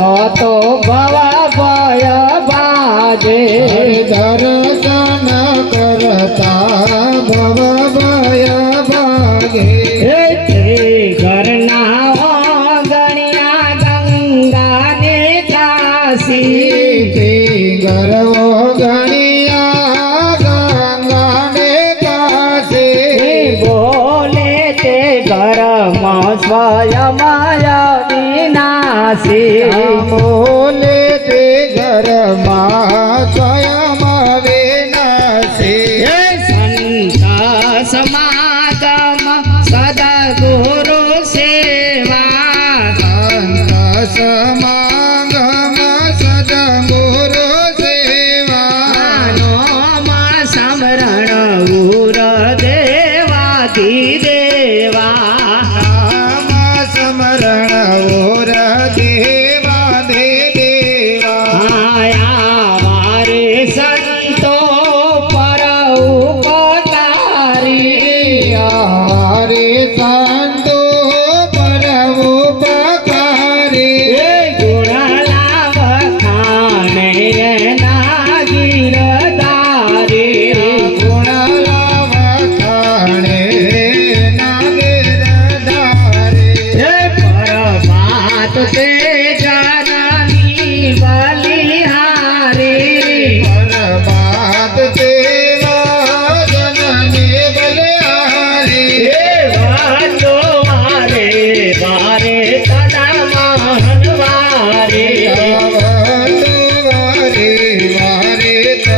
কত বাবা বয় বাজে দর্শন করতা বাবা বয় বাগে ঘর না গণিয়া গঙ্গা রে কাশি ঘর ও গণিয়া গঙ্গা রে কাশি बोले ते घर मा स्वयं છે બોલે તે ઘરમાં સ્વયં વેના છે સંતા સમાગમ સદા ગુરુ સેવા સંતા સમાગમ સદા ગુરુ સેવા. સમરણ ગુર દેવા દીદ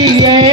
yeah.